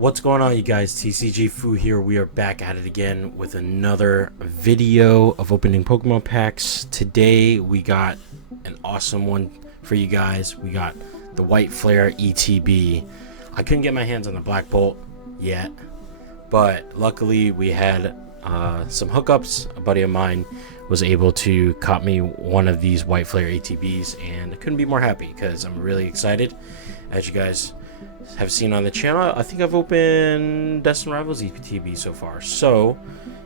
What's going on, you guys? TCG Fu here. We are back at it again with another video of opening Pokemon packs. Today we got an awesome one for you guys. We got the White Flare ETB. I couldn't get my hands on the Black Bolt yet, but luckily we had some hookups. A buddy of mine was able to cop me one of these White Flare ETBs, and I couldn't be more happy because I'm really excited. As you guys have seen on the channel, I think I've opened Destined Rivals ETB so far. So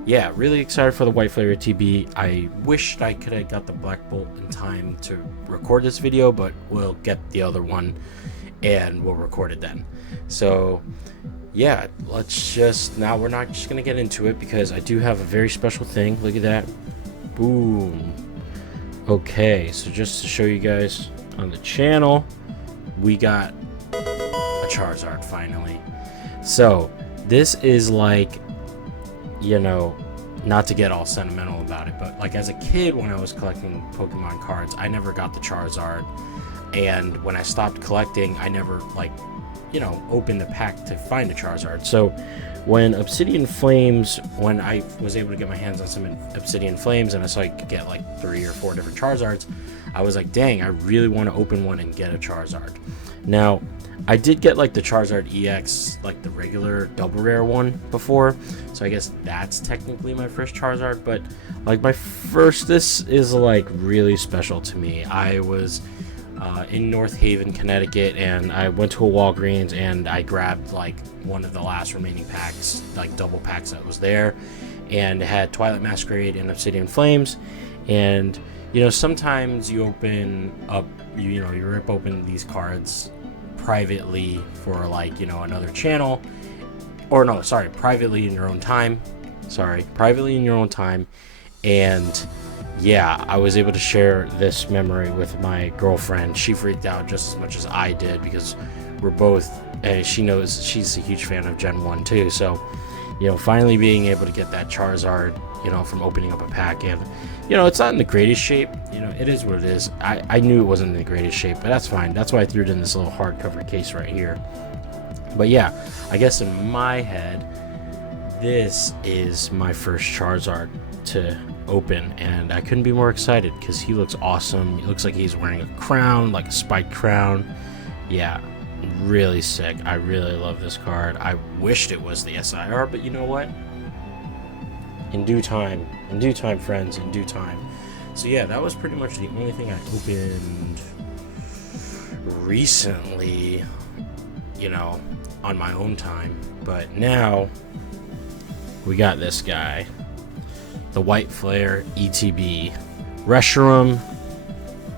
yeah, really excited for the White Flare ETB. I wished I could have got the Black Bolt in time to record this video, but we'll get the other one and we'll record it then. So yeah, now we're not just gonna get into it because I do have a very special thing. Look at that. Boom. Okay, so just to show you guys on the channel, we got a Charizard finally. So this is like, you know, not to get all sentimental about it, but like as a kid when I was collecting Pokemon cards, I never got the Charizard, and when I stopped collecting, I never, like, you know, opened the pack to find a Charizard. So when Obsidian Flames, when I was able to get my hands on some Obsidian Flames and I saw I could get like 3 or 4 different Charizards, I was like, dang, I really want to open one and get a Charizard. Now, I did get like the Charizard EX, like the regular double rare one before, so I guess that's technically my first Charizard, but like this is like really special to me. I was in North Haven, Connecticut, and I went to a Walgreens and I grabbed like one of the last remaining packs, like double packs that was there, and it had Twilight Masquerade and Obsidian Flames. And you know, sometimes you open up, you rip open these cards privately for, like, you know, another channel, or no, sorry, privately in your own time. And yeah, I was able to share this memory with my girlfriend. She freaked out just as much as I did because we're both, and she knows she's a huge fan of Gen 1 too. So, you know, finally being able to get that Charizard, you know, from opening up a pack, and you know, it's not in the greatest shape. You know, it is what it is. I knew it wasn't in the greatest shape, but that's fine. That's why I threw it in this little hardcover case right here. But yeah, I guess in my head, this is my first Charizard to open, and I couldn't be more excited because he looks awesome. He looks like he's wearing a crown, like a spiked crown. Yeah, really sick. I really love this card. I wished it was the SIR, but you know what? In due time, friends, in due time. So yeah, that was pretty much the only thing I opened recently, you know, on my own time. But now we got this guy, the White Flare ETB, Reshiram,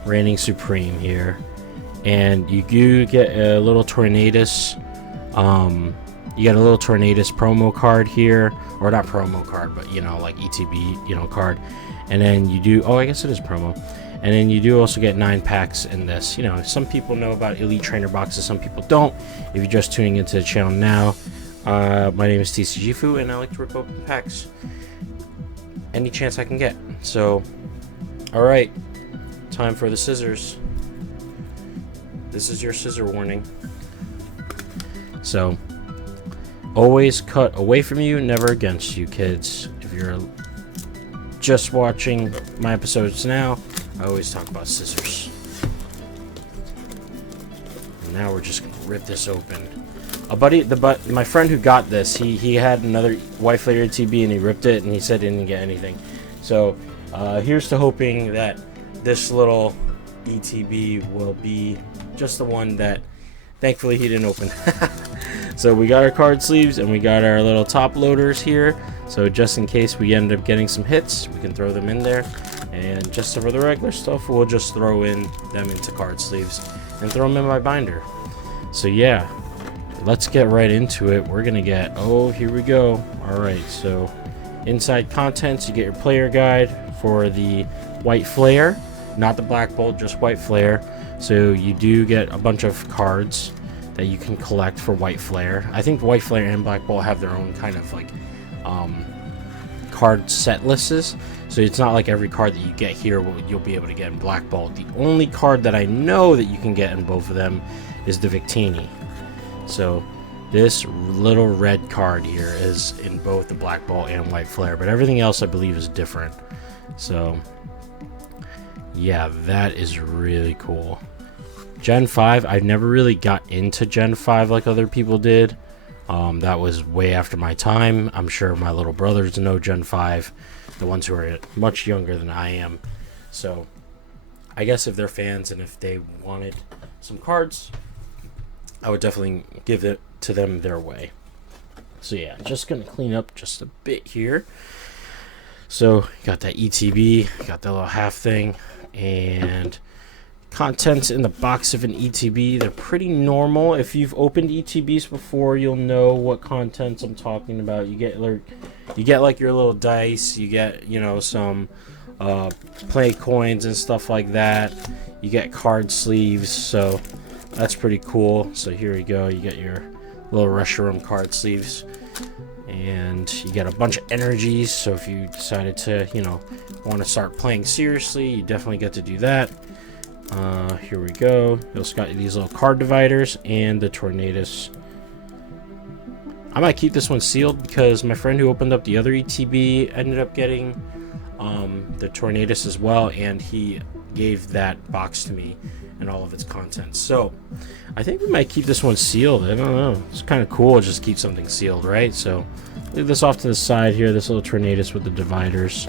reigning supreme here, and you do get a little Tornadus. You get a little Tornadus promo card here, or not promo card, but you know, like ETB, you know, card. And then you do, oh, I guess it is promo. And then you do also get 9 packs in this. You know, some people know about Elite Trainer boxes, some people don't. If you're just tuning into the channel now, my name is TCG Fu, and I like to rip open packs any chance I can get. So, all right, time for the scissors. This is your scissor warning. So, always cut away from you, never against you, kids. If you're just watching my episodes now, I always talk about scissors. And now we're just gonna rip this open. My friend who got this, he had another White Flare ETB and he ripped it and he said he didn't get anything. So here's to hoping that this little ETB will be just the one that thankfully he didn't open. So we got our card sleeves and we got our little top loaders here. So just in case we end up getting some hits, we can throw them in there. And just for the regular stuff, we'll just throw them into card sleeves and throw them in my binder. So yeah, let's get right into it. We're gonna get, oh, here we go. All right, so inside contents, you get your player guide for the White Flare, not the Black Bolt, just White Flare. So you do get a bunch of cards that you can collect for White Flare. I think White Flare and Black Bolt have their own kind of like card set lists. So it's not like every card that you get here you'll be able to get in Black Bolt. The only card that I know that you can get in both of them is the Victini. So This little red card here is in both the Black Bolt and White Flare, but everything else I believe is different. So yeah, that is really cool. Gen 5, I never really got into Gen 5 like other people did. That was way after my time. I'm sure my little brothers know Gen 5, the ones who are much younger than I am. So I guess if they're fans and if they wanted some cards, I would definitely give it to them their way. So yeah, just gonna clean up just a bit here. So got that ETB, got that little half thing, and contents in the box of an ETB. They're pretty normal. If you've opened ETBs before, you'll know what contents I'm talking about. You get like your little dice, you get, you know, some play coins and stuff like that. You get card sleeves, so that's pretty cool. So here we go, you get your little Reshiram card sleeves, and you get a bunch of energies. So if you decided to, you know, want to start playing seriously, you definitely get to do that. Here we go. You also got these little card dividers and the Tornadus. I might keep this one sealed because my friend who opened up the other ETB ended up getting the Tornadus as well, and he gave that box to me and all of its contents. So I think we might keep this one sealed. I don't know, it's kind of cool to just keep something sealed, right? So leave this off to the side here, this little Tornadus with the dividers.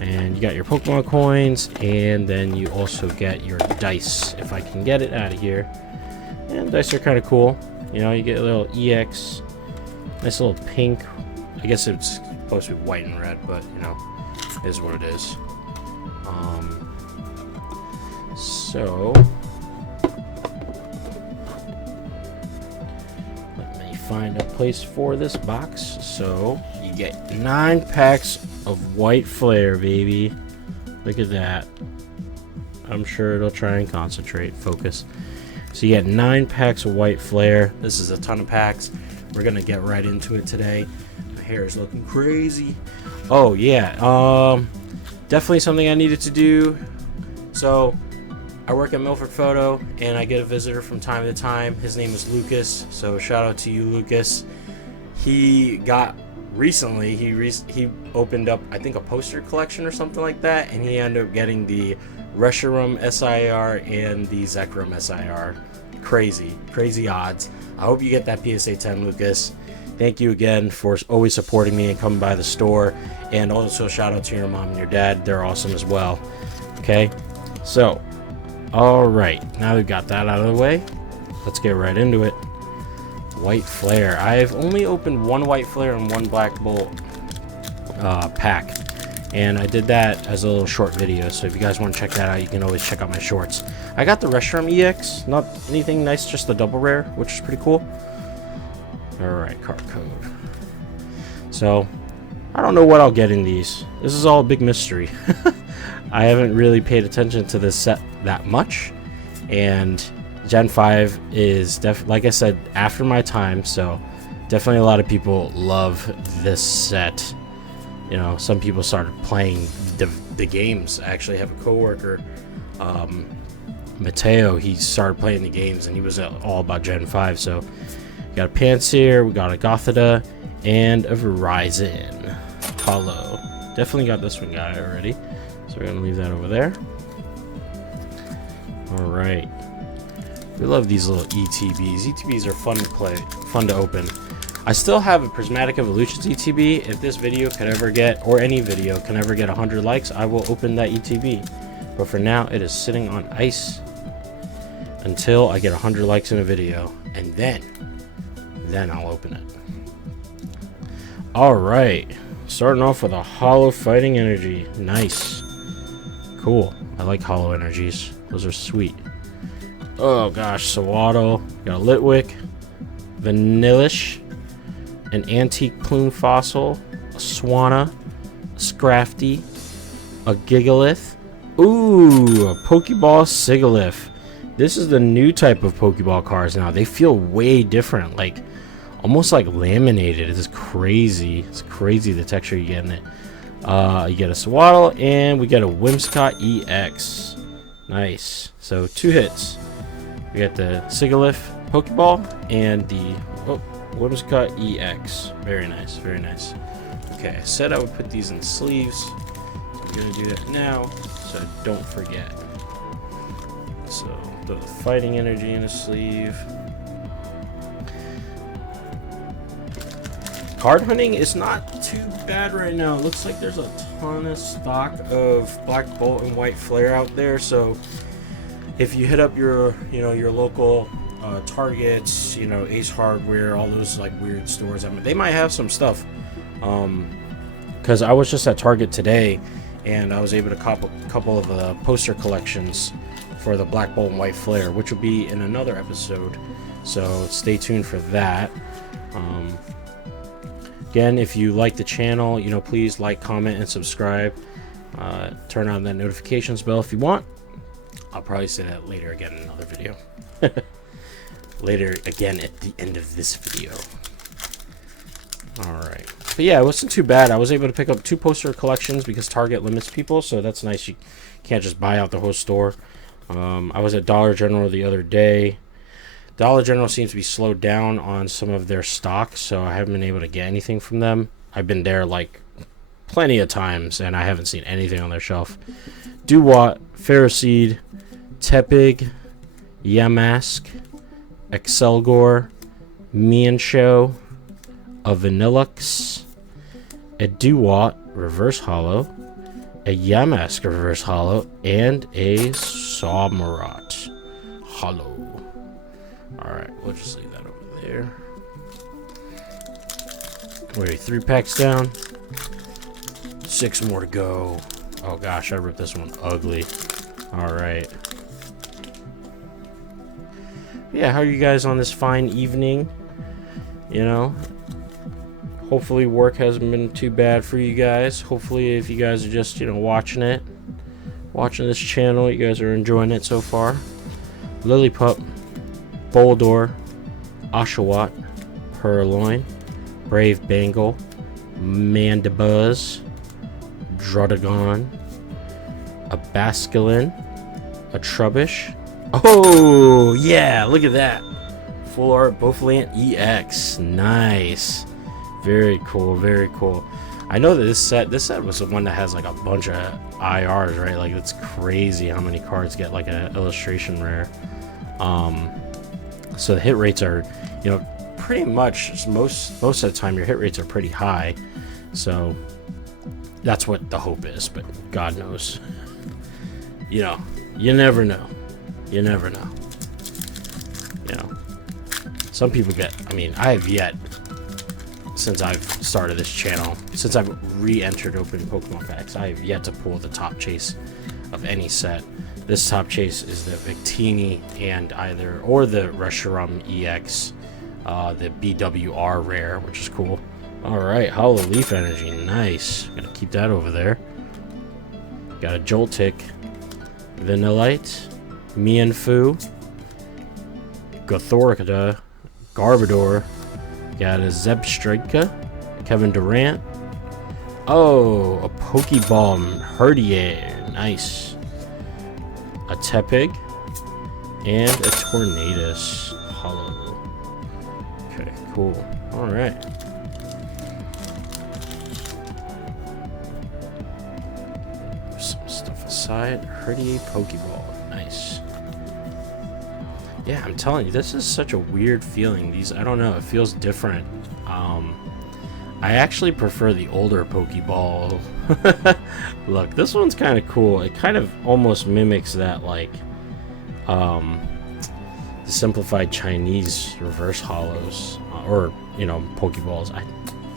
And you got your Pokemon coins, and then you also get your dice, if I can get it out of here. And dice are kind of cool. You know, you get a little EX, nice little pink. I guess it's supposed to be white and red, but you know, it is what it is. So let me find a place for this box. So you get 9 packs of White Flare, baby. Look at that. I'm sure it'll try and concentrate, focus. So you get 9 packs of White Flare. This is a ton of packs. We're gonna get right into it today. My hair is looking crazy. Oh yeah, definitely something I needed to do. So I work at Milford Photo, and I get a visitor from time to time. His name is Lucas, so shout out to you, Lucas. He got recently, he opened up, I think, a poster collection or something like that, and he ended up getting the Reshiram SIR and the Zekrom SIR. Crazy odds. I hope you get that PSA 10, Lucas. Thank you again for always supporting me and coming by the store, and also shout out to your mom and your dad. They're awesome as well. Okay, so alright, now we've got that out of the way, let's get right into it. White Flare. I've only opened 1 White Flare and 1 Black Bolt pack, and I did that as a little short video, so if you guys want to check that out, you can always check out my shorts. I got the Reshiram EX, not anything nice, just the double rare, which is pretty cool. Alright, card code. So I don't know what I'll get in these. This is all a big mystery. I haven't really paid attention to this set that much, and Gen 5 is like I said, after my time, so definitely a lot of people love this set. You know, some people started playing the games. I actually have a coworker, Mateo. He started playing the games, and he was all about Gen 5. So we got a Pansear, we got a Gothita, and a Verizon Hollow. Definitely got this one guy already, so we're gonna leave that over there. All right. We love these little ETBs. ETBs are fun to play, fun to open. I still have a Prismatic Evolutions ETB. If this video could ever get, or any video can ever get 100 likes, I will open that ETB. But for now, it is sitting on ice until I get 100 likes in a video, and then I'll open it. All right, starting off with a Hollow Fighting Energy. Nice, cool. I like Hollow Energies. Those are sweet. Oh gosh, Sawaddle, got a Litwick, Vanillish, an Antique Plume Fossil, a Swanna, a Scrafty, a Gigalith. Ooh, a Pokeball Sigilyph. This is the new type of Pokeball cards now. They feel way different, like almost like laminated. It's crazy. It's crazy the texture you get in it. You get a Sawaddle, and we get a Whimsicott EX. Nice. So 2 hits. We got the Sigilyph Pokeball and the Whimsicott EX. Very nice, very nice. Okay, I said I would put these in the sleeves. I'm gonna do that now, so I don't forget. So, throw the fighting energy in a sleeve. Card hunting is not too bad right now. It looks like there's a ton of stock of Black Bolt and White Flare out there. So if you hit up your, your local Targets, Ace Hardware, all those like weird stores, I mean, they might have some stuff. Because I was just at Target today, and I was able to cop a couple of poster collections for the Black Bolt and White Flare, which will be in another episode. So stay tuned for that. Again, if you like the channel, please like, comment, and subscribe. Turn on that notifications bell if you want. I'll probably say that later again in another video. Later again at the end of this video. Alright. But yeah, it wasn't too bad. I was able to pick up 2 poster collections because Target limits people, so that's nice. You can't just buy out the whole store. I was at Dollar General the other day. Dollar General seems to be slowed down on some of their stock, so I haven't been able to get anything from them. I've been there like plenty of times, and I haven't seen anything on their shelf. Duwat, Ferroseed, Tepig, Yamask, Excelgor, Miansho, a Vanillux, a Duwat Reverse Hollow, a Yamask Reverse Hollow, and a Sawmarat Hollow. Alright, we'll just leave that over there. Wait, 3 packs down. 6 more to go. Oh gosh, I ripped this one ugly. Alright. Yeah, how are you guys on this fine evening? Hopefully work hasn't been too bad for you guys. Hopefully if you guys are just, watching this channel, you guys are enjoying it so far. Lillipup, Boldor, Oshawott, Purloin, Brave Bengal, Mandibuzz, Drodagon, a Basculin, a Trubbish. Oh, yeah, look at that. Full art Bouffalant EX. Nice. Very cool, very cool. I know that this set was the one that has like a bunch of IRs, right? Like, it's crazy how many cards get like an illustration rare. So the hit rates are, pretty much most of the time your hit rates are pretty high. So that's what the hope is, but God knows. You never know. You never know. Some people get, I have yet, since I've started this channel, since I've re-entered open Pokemon packs, I have yet to pull the top chase of any set. This top chase is the Victini and or the Reshiram EX, the BWR rare, which is cool. Alright, Hollow Leaf Energy, nice. Gonna keep that over there. Got a Joltik, Vanillite, Mienfoo, Gothoricida, Garbodor, got a Zebstrika, Kevin Durant. Oh, a Pokeball Herdier, nice. A Tepig, and a Tornadus Hollow. Okay, cool. Alright. Some stuff aside. Herdier Pokeball. Nice. Yeah, I'm telling you, this is such a weird feeling. I don't know, it feels different. I actually prefer the older Pokeball. Look, this one's kind of cool. It kind of almost mimics that, like, the simplified Chinese reverse hollows. Or, Pokeballs. I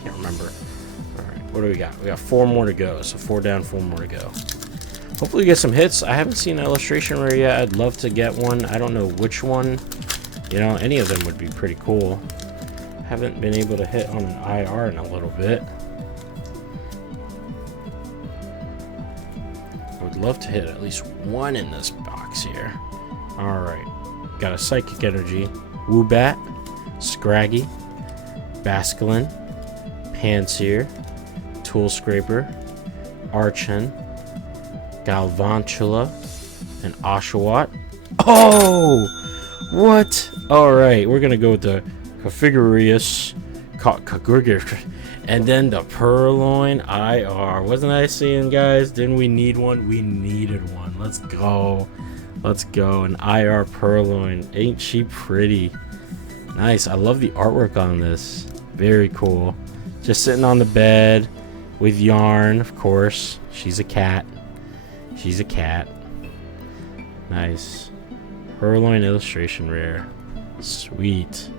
can't remember. Alright, what do we got? We got 4 more to go. So 4 down, 4 more to go. Hopefully we get some hits. I haven't seen an illustration rare yet. I'd love to get one. I don't know which one. Any of them would be pretty cool. Haven't been able to hit on an IR in a little bit. I would love to hit at least one in this box here. Alright. Got a Psychic Energy, Woobat, Scraggy, Basculin, Pansear, Tool Scraper, Archen, Galvantula, and Oshawott. Oh! What? Alright, we're gonna go with the Configurious, and then the Purloin IR. Wasn't I saying, guys? Didn't we need one? We needed one. Let's go. Let's go. An IR Purloin. Ain't she pretty? Nice. I love the artwork on this. Very cool. Just sitting on the bed with yarn, of course. She's a cat. She's a cat. Nice. Purloin illustration rare. Sweet.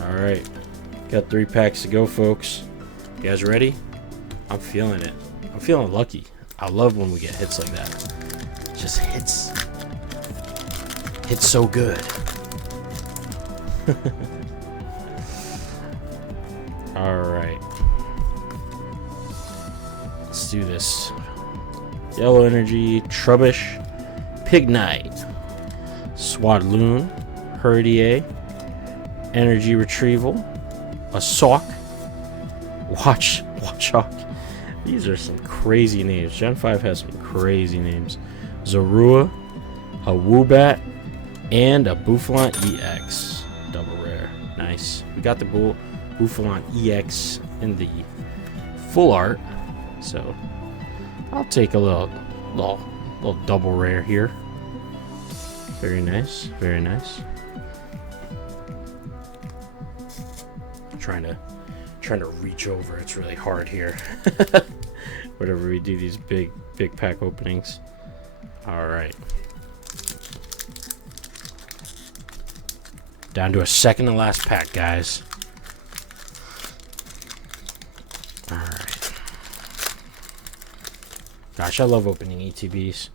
Alright. Got 3 packs to go, folks. You guys ready? I'm feeling it. I'm feeling lucky. I love when we get hits like that. Just hits. Hits so good. Alright. Let's do this. Yellow Energy, Trubbish, Pignite, Swadloon, Herdier, Energy Retrieval, a Sock, Watchhawk. These are some crazy names. Gen 5 has some crazy names. Zorua, a Woobat, and a Boufflant EX. Double rare. Nice. We got the Boufflant EX in the full art. So I'll take a little double rare here. Very nice. Very nice. Trying to reach over. It's really hard here. Whenever we do these big pack openings. All right. Down to a second to last pack, guys. All right. Gosh, I love opening ETBs.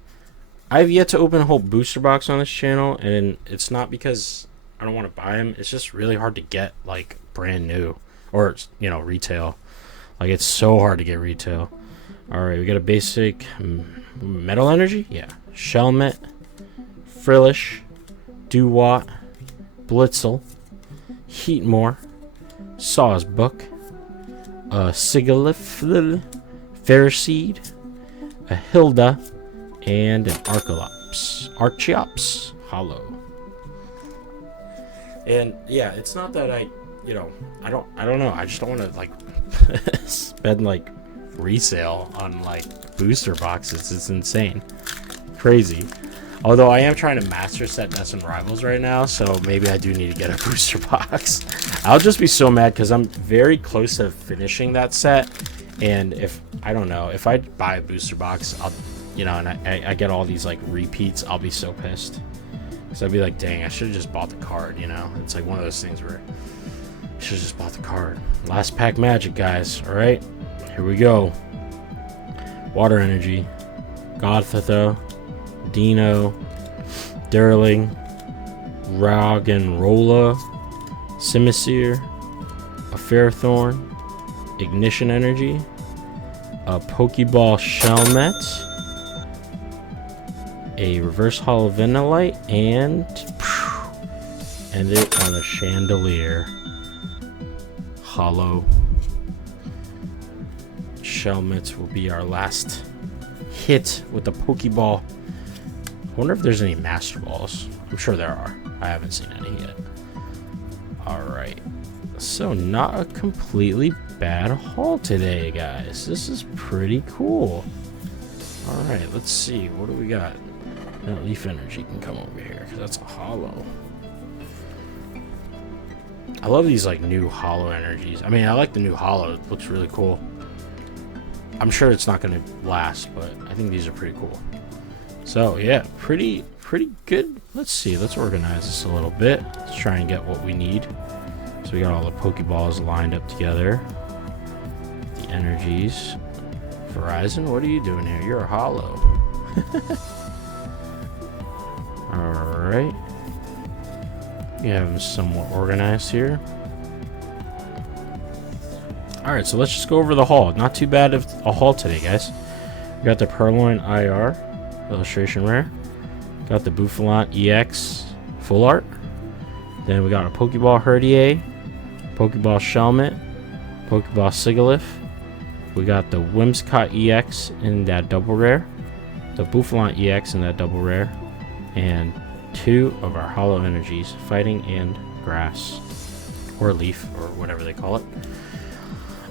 I've yet to open a whole booster box on this channel, and it's not because I don't want to buy them. It's just really hard to get, like, brand new. Or, you know, retail. Like, it's so hard to get retail. Alright, we got a basic Metal Energy? Yeah. Shelmet, Frillish, Dewott, Blitzel, Heatmore, Sawsbuck, Sigalith, Ferroseed, a Hilda, and an Archeops Hollow. And yeah, it's not that I don't know. I just don't want to like spend like resale on like booster boxes. It's insane, crazy. Although I am trying to master set Nest and Rivals right now, so maybe I do need to get a booster box. I'll just be so mad because I'm very close to finishing that set, and if I don't know, if I buy a booster box, I'll, you know, and I get all these like repeats, I'll be so pissed. Because I'd be like, dang, I should have just bought the card, you know? It's like one of those things where I should have just bought the card. Last pack magic, guys. All right, here we go. Water Energy, Godthatha, Dino, Durling, Roggenrola, Simisear, a Fairthorn, Ignition Energy, a Pokeball Shelmet, a Reverse Hollow Vanillite, and end it on a Chandelier. Hollow Shelmet will be our last hit with the Pokeball. I wonder if there's any Master Balls. I'm sure there are. I haven't seen any yet. Alright. So not a completely bad haul today, guys. This is pretty cool. Alright, let's see. What do we got? That Leaf Energy can come over here because that's a hollow. I love these like new hollow energies. I mean, I like the new hollow. It looks really cool. I'm sure it's not going to last, but I think these are pretty cool. So yeah, pretty good. Let's see. Let's organize this a little bit. Let's try and get what we need. So we got all the Pokeballs lined up together. The energies. Verizon, what are you doing here? You're a hollow. Alright. We have them somewhat organized here. Alright, so let's just go over the haul. Not too bad of a haul today, guys. We got the Purloin IR, illustration rare. Got the Boufflant EX, full art. Then we got a Pokeball Herdier, Pokeball Shelmet, Pokeball Sigalith. We got the Whimsicott EX in that double rare, the Boufflant EX in that double rare, and 2 of our hollow energies, Fighting and Grass. or leaf, or whatever they call it.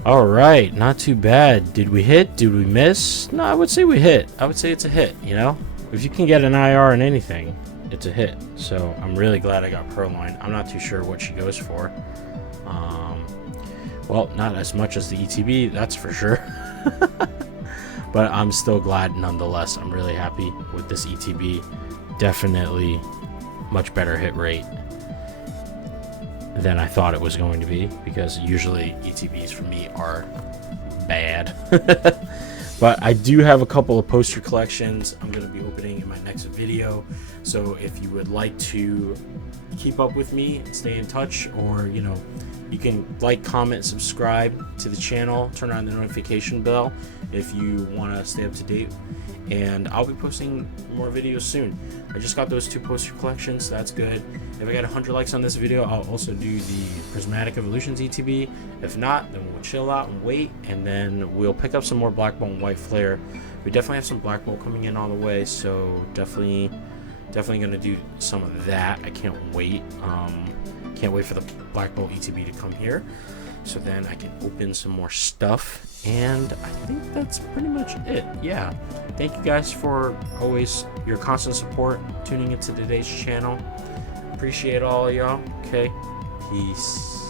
All right, not too bad. Did we hit? Did we miss? No, I would say we hit. I would say it's a hit. You know, if you can get an IR in anything, it's a hit. So I'm really glad I got Purloin. I'm not too sure what she goes for. Well, not as much as the ETB, that's for sure. But I'm still glad nonetheless. I'm really happy with this ETB. Definitely much better hit rate than I thought it was going to be, because usually ETBs for me are bad. But I do have a couple of poster collections I'm going to be opening in my next video. So if you would like to keep up with me and stay in touch, or you know, you can like, comment, subscribe to the channel, turn on the notification bell if you want to stay up to date, and I'll be posting more videos soon. I just got those 2 poster collections, so that's good. If I get 100 likes on this video, I'll also do the Prismatic Evolutions ETB. If not, then we'll chill out and wait, and then we'll pick up some more Black Bolt and White Flare. We definitely have some Black Bolt coming in on the way, so definitely gonna do some of that. I can't wait. Can't wait for the Black Bolt ETB to come here, so then I can open some more stuff. And I think that's pretty much it. Yeah, thank you guys for always your constant support, tuning into today's channel. Appreciate all y'all. Okay, peace.